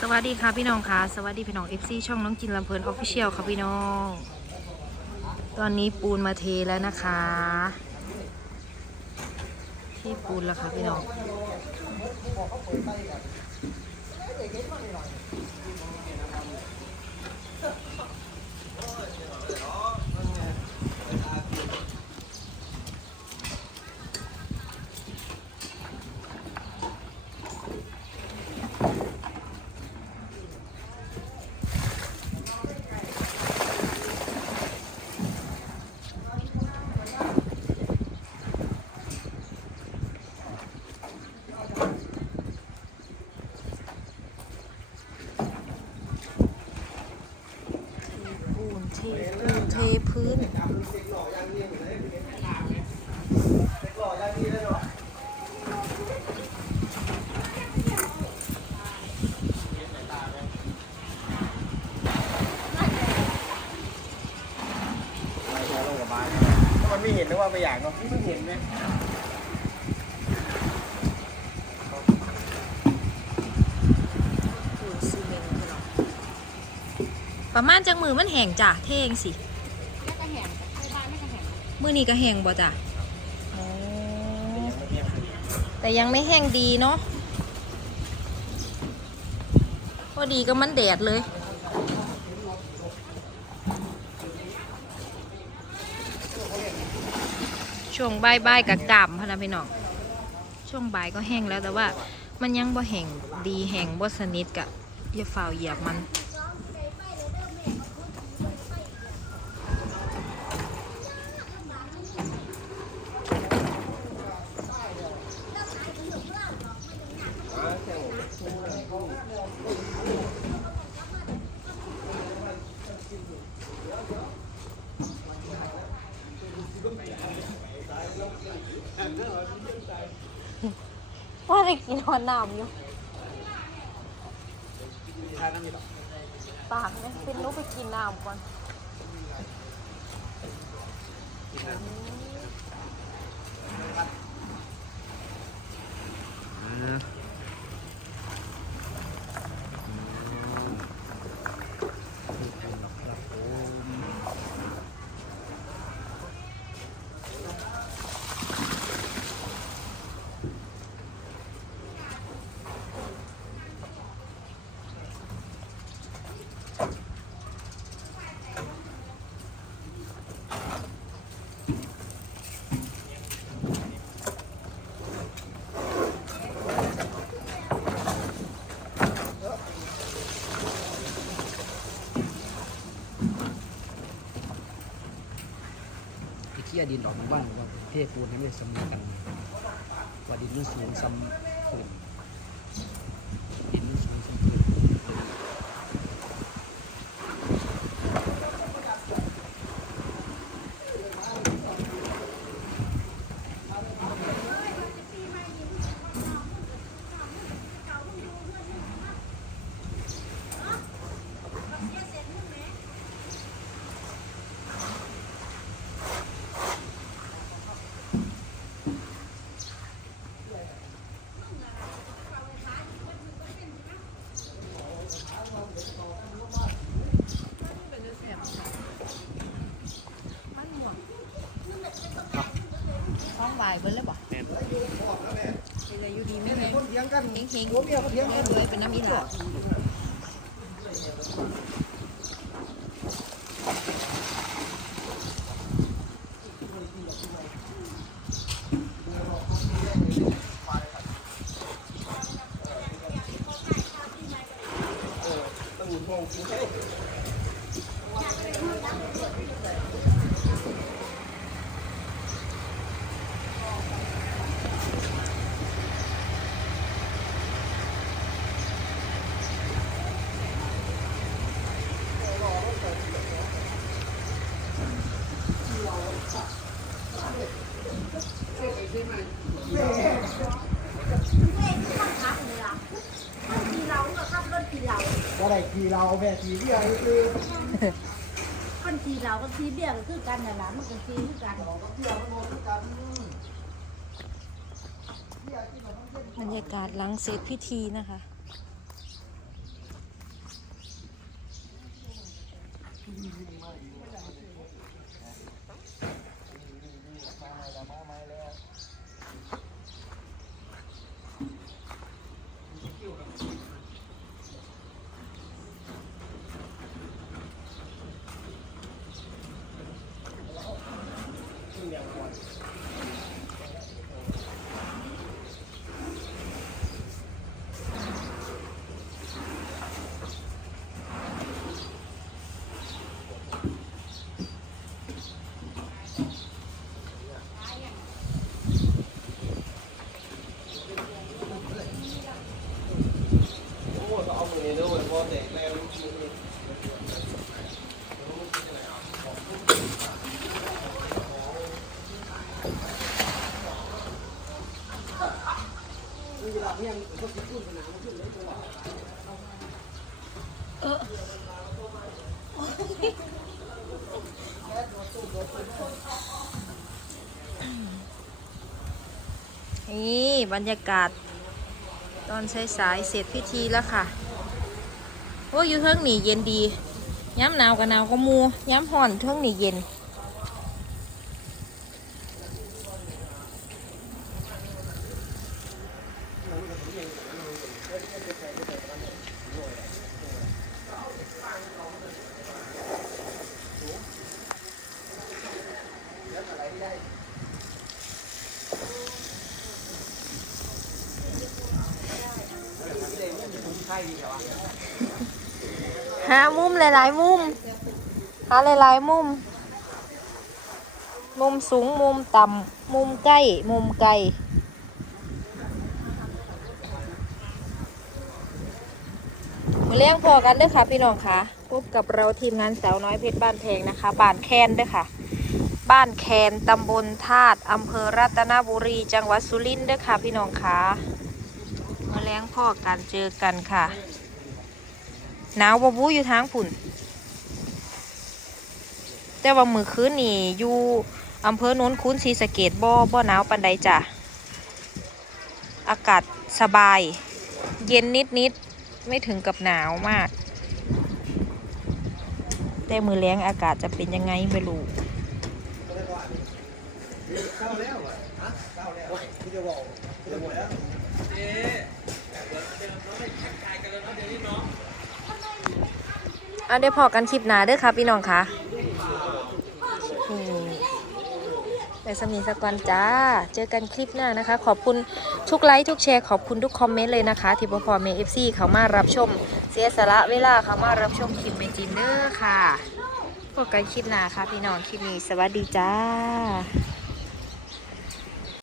สวัสดีค่ะพี่น้องค่ะ สวัสดีพี่น้อง FC ช่องน้องจินลำเพลินออฟฟิเชียลค่ะพี่น้อง ตอนนี้ปูนมาเทแล้วนะคะที่ปูนแล้วค่ะพี่น้อง ปูเทเทพื้น มันไม่เห็นหรือว่าไปอย่างเนาะไม่เห็นไหม ปูนซีเมนต์พี่น้อง ประมาณจังมือมันแห้งจ้ะเทงสิไม่กระแหงไม่บ้านไม่กระแหงมือนี้ก็แห้งบ่จ้ะอ๋อแต่ยังไม่แห้งดีเนาะพอดีก็มันแดดเลย ช่วงบ่ายบ่ายๆกับกำพะนะพี่น้องช่วงบ่ายก็แห้งแล้วแต่ว่า มันยังบ่แห้งดีแห้งบ่สนิทกะอย่าฝ่าวเหยียบมัน ได้กินหอนน้ำอยู่ทานน้ำมีหรอปากเนี่ยเป็นลูกไปกินน้ำก่อนไปเที่ยดินออกมาบ้านว่าเทปูนให้มันเสมอกันว่าดินมันสูงซ้ำขึ้นดินมันสูงซ้ำพื้น ท้องวายเบิ้ลเลยบ่แม่น เป็นอะไรอยู่ดีไม่แห้งคนเถียงกันเฮงเฮงหัวเมียเขาเถียงกันเลยเป็นน้ำอีหลา ก็ได้ทีเราแม่ทีเบี้ยคือคนทีเราก็ทีเบี้ยก็คือกันนะนะมันก็ทีคือกันบรรยากาศหลังเสร็จพิธีนะคะ นี่บรรยากาศ ตอนสายๆเสร็จพิธีแล้วค่ะโอ้ยอยู่เทิงนี่เย็นดีย้ำหนาวกับหนาวก็มูย้ำห่อนเทิงหนีเย็น หามุมหลายๆมุมหาหลายๆมุม มุมสูงมุมต่ำมุมใกล้ มุมไกลมาเลี้ยงพอกันเด้วยค่ะ พี่น้องค่ะพบกับเราทีมงานสาวน้อยเพชรบ้านแพงนะคะบ้านแคนเด้วยค่ะ บ้านแคนตำบลธาตุอำเภอรัตนบุรี จังหวัดสุรินทร์เด้วยค่ะ พี่น้องค่ะ มาเล้งพ่อกันเจอกันค่ะ หนาวบบูอยู่ทางผุ่น แต่ว่ามือคืนนี่อยู่อำเภอโน้นคุ้นศรีสะเกดบ่บ่หนาวปันใดจ้ะ อากาศสบาย เย็นนิดนิดไม่ถึงกับหนาวมาก แต่มือแรงอากาศจะเป็นยังไงไม่รู้ เข้าแล้วอะฮะเข้าแล้วพี่จะบอกพี่จะบอกแล้วเอ๊ะเดี๋ยวเราไม่ทักทายกันเดี๋ยวพอกันคลิปหนาเด้อค่ะพี่น้องค่ะอืมไปสมีสกอนจ้า เจอกันคลิปหน้านะคะ ขอบคุณทุกไลค์ทุกแชร์ขอบคุณทุกคอมเมนต์เลยนะคะ ที่พอพอเมย์เอฟซีเขามารับชม เสียสละเวลาเขามารับชมคลิปเมจินเดอร์ค่ะพบกันคลิปหน้าค่ะพี่น้องคลิปนี้สวัสดีจ้า